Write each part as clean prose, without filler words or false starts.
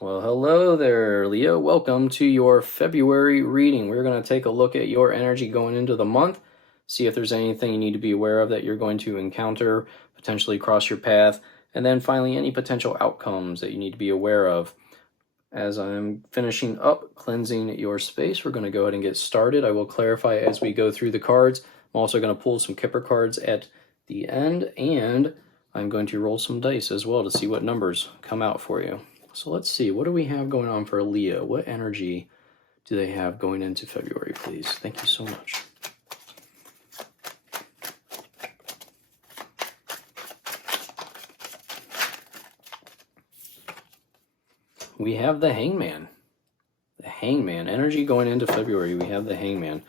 Well, hello there, Leo. Welcome to your February reading. We're going to take a look at your energy going into the month, see if there's anything you need to be aware of that you're going to encounter, potentially cross your path, and then finally any potential outcomes that you need to be aware of. As I'm finishing up cleansing your space, we're going to go ahead and get started. I will clarify as we go through the cards. I'm also going to pull some Kipper cards at the end, and I'm going to roll some dice as well to see what numbers come out for you. So let's see, what do we have going on for Leo? What energy do they have going into February, please? Thank you so much. We have the Hangman. The Hangman. Energy going into February, we have the Hangman.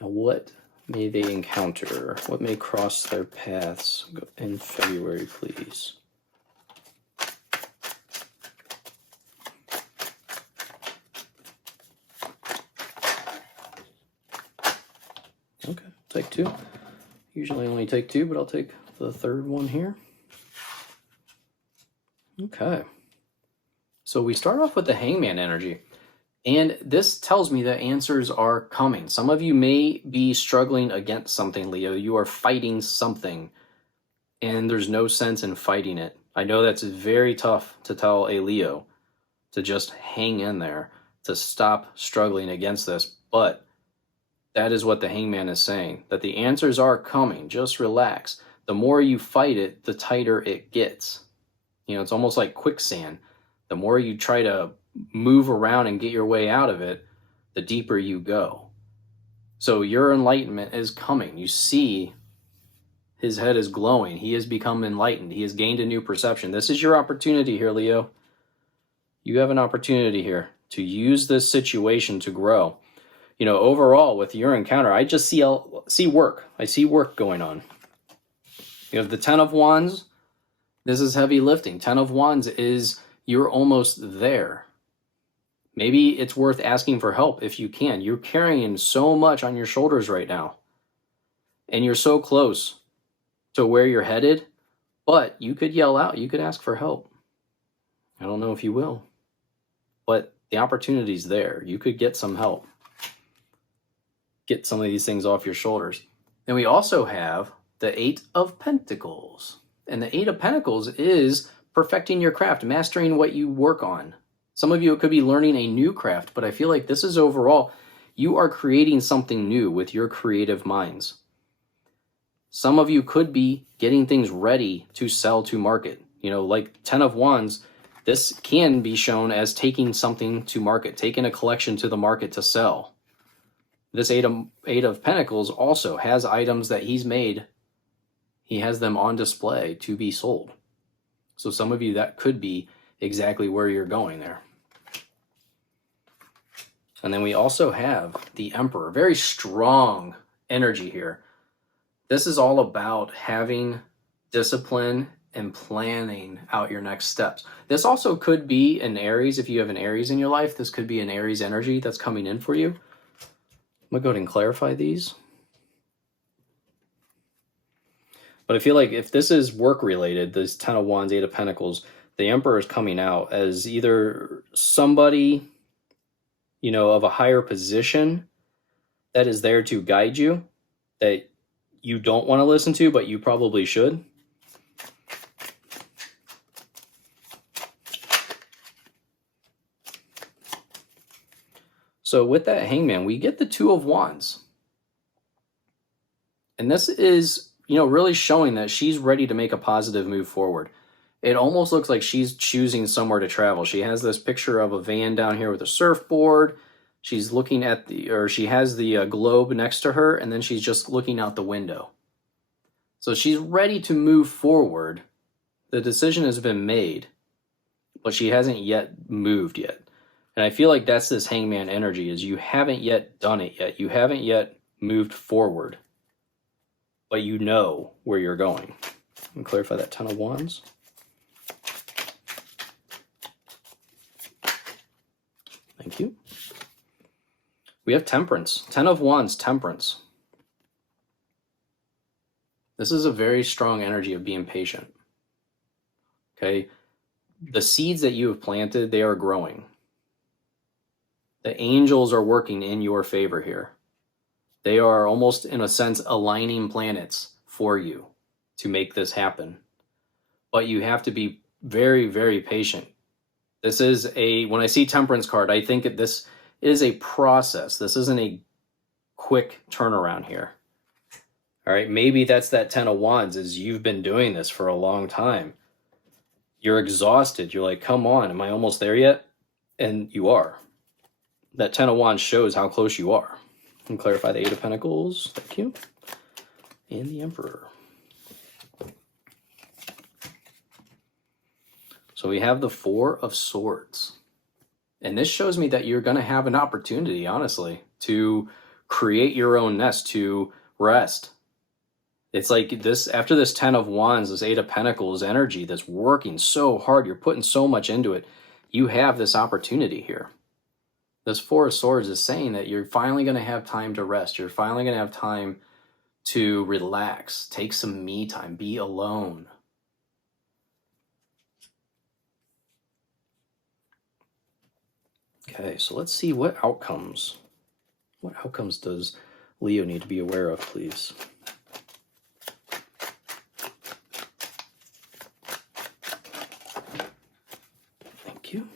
Now what may they encounter? What may cross their paths in February, please? Okay, take two. Usually only take two, but I'll take the third one here. Okay. So we start off with the Hangman energy. And this tells me that answers are coming. Some of you may be struggling against something, Leo. You are fighting something, and there's no sense in fighting it. I know that's very tough to tell a Leo to just hang in there, to stop struggling against this, but that is what the Hangman is saying, that the answers are coming. Just relax. The more you fight it, the tighter it gets. You know, it's almost like quicksand. The more you try to move around and get your way out of it, the deeper you go. So your enlightenment is coming. You see his head is glowing. He has become enlightened. He has gained a new perception. This is your opportunity here, Leo. You have an opportunity here to use this situation to grow. You know, overall, with your encounter, I just see work. I see work going on. You have the Ten of Wands. This is heavy lifting. Ten of Wands is you're almost there. Maybe it's worth asking for help if you can. You're carrying so much on your shoulders right now. And you're so close to where you're headed, but you could yell out. You could ask for help. I don't know if you will, but the opportunity's there. You could get some help. Get some of these things off your shoulders. Then we also have the Eight of Pentacles. And the Eight of Pentacles is perfecting your craft, mastering what you work on. Some of you, it could be learning a new craft, but I feel like this is overall, you are creating something new with your creative minds. Some of you could be getting things ready to sell to market. You know, like Ten of Wands, this can be shown as taking something to market, taking a collection to the market to sell. This Eight of Pentacles also has items that he's made. He has them on display to be sold. So some of you, that could be exactly where you're going there. And then we also have the Emperor, very strong energy here. This is all about having discipline and planning out your next steps. This also could be an Aries. If you have an Aries in your life, this could be an Aries energy that's coming in for you. I'm going to go ahead and clarify these. But I feel like if this is work related, this Ten of Wands, Eight of Pentacles, the Emperor is coming out as either somebody, you know, of a higher position that is there to guide you, that you don't want to listen to, but you probably should. So with that Hangman, we get the Two of Wands. And this is, you know, really showing that she's ready to make a positive move forward. It almost looks like she's choosing somewhere to travel. She has this picture of a van down here with a surfboard. She's looking at she has the globe next to her, and then she's just looking out the window. So she's ready to move forward. The decision has been made, but she hasn't yet moved yet. And I feel like that's this Hangman energy, is you haven't yet done it yet. You haven't yet moved forward, but you know where you're going. And clarify that Ten of Wands. Thank you. We have Temperance. Ten of Wands, Temperance. This is a very strong energy of being patient. Okay? the seeds that you have planted, they are growing. The angels are working in your favor here. They are almost, in a sense, aligning planets for you to make this happen. But you have to be very, very patient. This is when I see Temperance card, I think this is a process. This isn't a quick turnaround here. All right, maybe that's that 10 of Wands, is you've been doing this for a long time. You're exhausted. You're like, come on, am I almost there yet? And you are. That 10 of Wands shows how close you are. And clarify the 8 of Pentacles. Thank you. And the Emperor. So we have the 4 of Swords. And this shows me that you're going to have an opportunity, honestly, to create your own nest, to rest. It's like this, after this 10 of Wands, this 8 of Pentacles energy that's working so hard, you're putting so much into it, you have this opportunity here. This 4 of Swords is saying that you're finally going to have time to rest. You're finally going to have time to relax, take some me time, be alone. Okay, so let's see what outcomes does Leo need to be aware of, please? Thank you.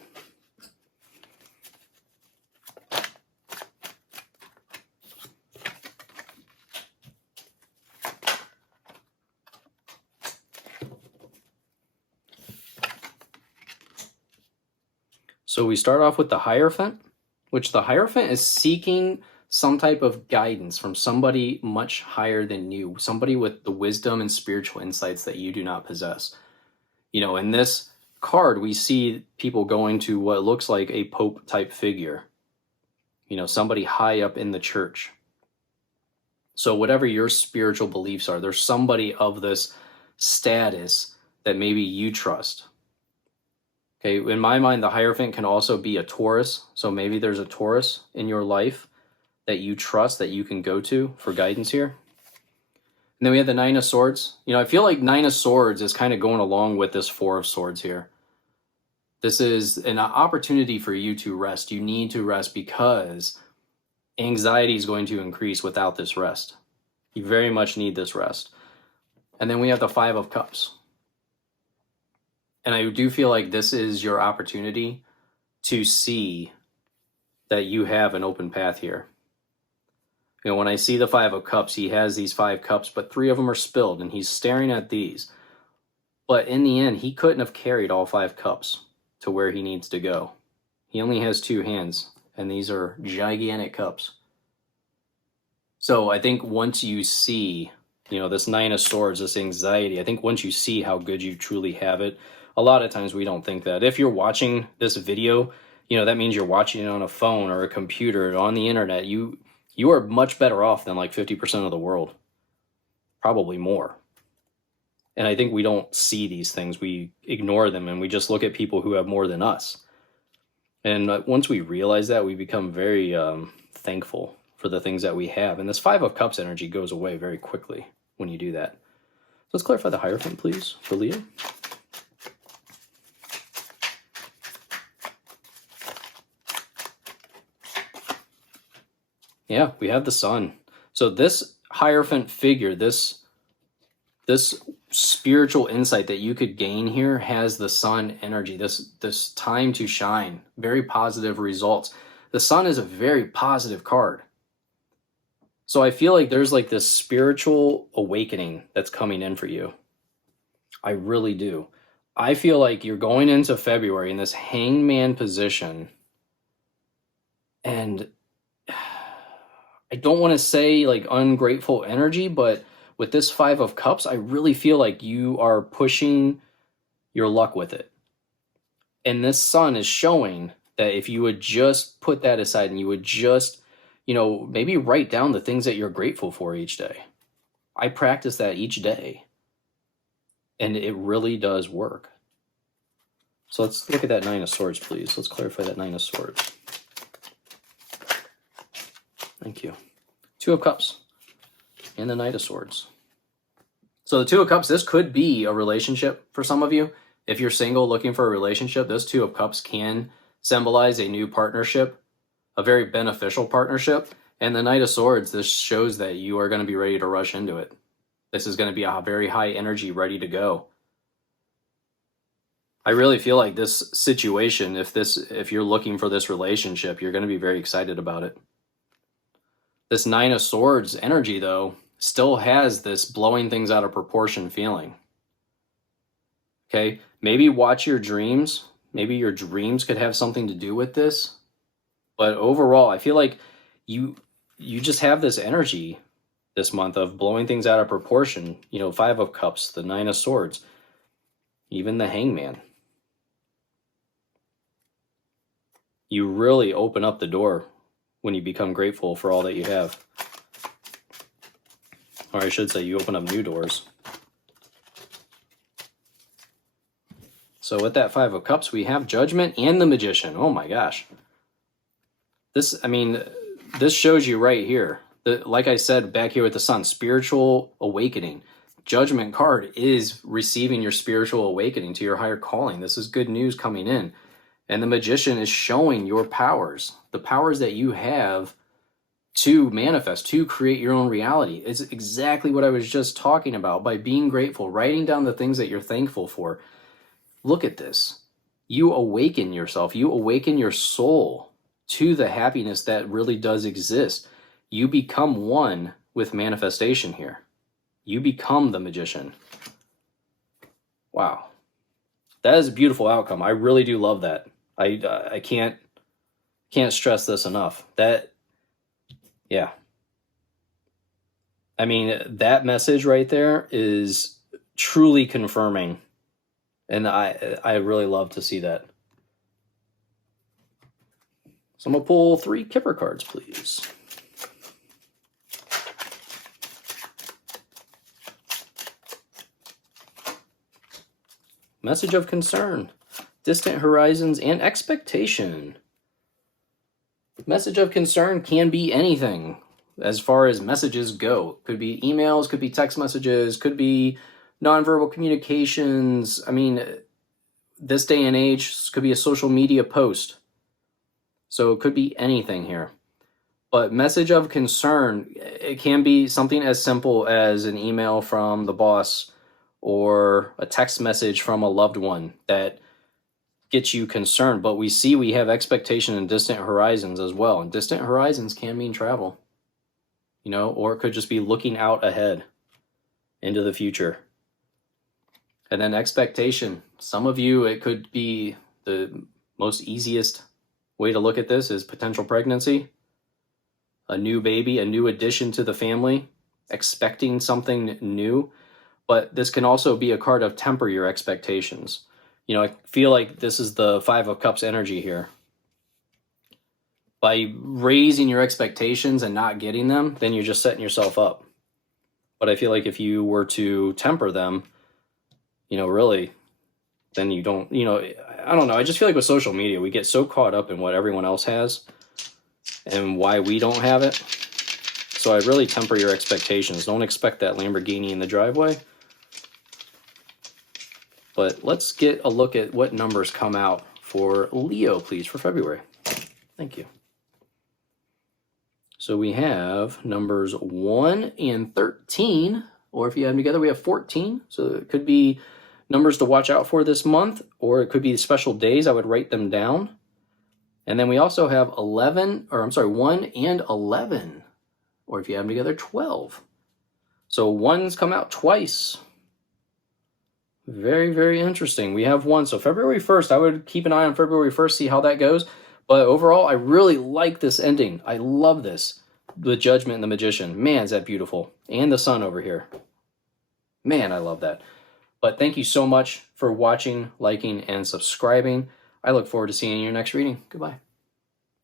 So we start off with the Hierophant, which the Hierophant is seeking some type of guidance from somebody much higher than you, somebody with the wisdom and spiritual insights that you do not possess. You know, in this card, we see people going to what looks like a Pope type figure, you know, somebody high up in the church. So whatever your spiritual beliefs are, there's somebody of this status that maybe you trust. Okay, in my mind, the Hierophant can also be a Taurus. So maybe there's a Taurus in your life that you trust, that you can go to for guidance here. And then we have the 9 of Swords. You know, I feel like 9 of Swords is kind of going along with this 4 of Swords here. This is an opportunity for you to rest. You need to rest because anxiety is going to increase without this rest. You very much need this rest. And then we have the 5 of Cups. And I do feel like this is your opportunity to see that you have an open path here. You know, when I see the 5 of Cups, he has these 5 cups, but 3 of them are spilled, and he's staring at these. But in the end, he couldn't have carried all 5 cups to where he needs to go. He only has 2 hands, and these are gigantic cups. So I think once you see, you know, this 9 of Swords, this anxiety, I think once you see how good you truly have it, a lot of times we don't think that. If you're watching this video, you know, that means you're watching it on a phone or a computer or on the internet. You are much better off than like 50% of the world, probably more. And I think we don't see these things. We ignore them and we just look at people who have more than us. And once we realize that, we become very thankful for the things that we have. And this 5 of Cups energy goes away very quickly when you do that. Let's clarify the Hierophant, please, for Leo. Yeah, we have the Sun. So this Hierophant figure, this spiritual insight that you could gain here has the Sun energy, this time to shine, very positive results. The Sun is a very positive card. So I feel like there's like this spiritual awakening that's coming in for you. I really do. I feel like you're going into February in this hangman position, and I don't want to say like ungrateful energy, but with this 5 of Cups, I really feel like you are pushing your luck with it. And this Sun is showing that if you would just put that aside and you would just, you know, maybe write down the things that you're grateful for each day. I practice that each day, and it really does work. So let's look at that 9 of Swords, please. Let's clarify that 9 of Swords. Thank you. 2 of Cups and the Knight of Swords. So the 2 of Cups, this could be a relationship for some of you. If you're single looking for a relationship, this Two of Cups can symbolize a new partnership, a very beneficial partnership. And the Knight of Swords, this shows that you are going to be ready to rush into it. This is going to be a very high energy, ready to go. I really feel like this situation, if you're looking for this relationship, you're going to be very excited about it. This Nine of Swords energy, though, still has this blowing things out of proportion feeling. Okay, maybe watch your dreams. Maybe your dreams could have something to do with this. But overall, I feel like you just have this energy this month of blowing things out of proportion. You know, Five of Cups, the Nine of Swords, even the Hangman. You really open up the door when you become grateful for all that you have. Or I should say, you open up new doors. So with that Five of Cups, we have Judgment and the Magician. Oh my gosh. This shows you right here. Like I said back here with the Sun, spiritual awakening. Judgment card is receiving your spiritual awakening to your higher calling. This is good news coming in. And the Magician is showing your powers, the powers that you have to manifest, to create your own reality. It's exactly what I was just talking about by being grateful, writing down the things that you're thankful for. Look at this. You awaken yourself. You awaken your soul to the happiness that really does exist. You become one with manifestation here. You become the Magician. Wow. That is a beautiful outcome. I really do love that. I can't stress this enough. Yeah. I mean, that message right there is truly confirming. And I really love to see that. So I'm going to pull 3 Kipper cards, please. Message of concern, distant horizons, and expectation. Message of concern can be anything as far as messages go. Could be emails, could be text messages, could be nonverbal communications. I mean, this day and age, could be a social media post. So it could be anything here. But message of concern, it can be something as simple as an email from the boss or a text message from a loved one that gets you concerned. But we have expectation in distant horizons as well. And distant horizons can mean travel, you know, or it could just be looking out ahead into the future. And then expectation. Some of you, it could be the most easiest way to look at this is potential pregnancy, a new baby, a new addition to the family, expecting something new. But this can also be a card of temper your expectations. You know, I feel like this is the Five of Cups energy here. By raising your expectations and not getting them, then you're just setting yourself up. But I feel like if you were to temper them, you know, really, then you don't, you know, I don't know. I just feel like with social media, we get so caught up in what everyone else has and why we don't have it. So I really temper your expectations. Don't expect that Lamborghini in the driveway. But let's get a look at what numbers come out for Leo, please, for February. Thank you. So we have numbers 1 and 13, or if you add them together, we have 14. So it could be numbers to watch out for this month, or it could be special days. I would write them down. And then we also have 1 and 11, or if you add them together, 12. So 1's come out twice. Very, very interesting. We have 1. So February 1st, I would keep an eye on February 1st, see how that goes. But overall, I really like this ending. I love this. The Judgment and the Magician. Man, is that beautiful. And the Sun over here. Man, I love that. But thank you so much for watching, liking, and subscribing. I look forward to seeing you in your next reading. Goodbye.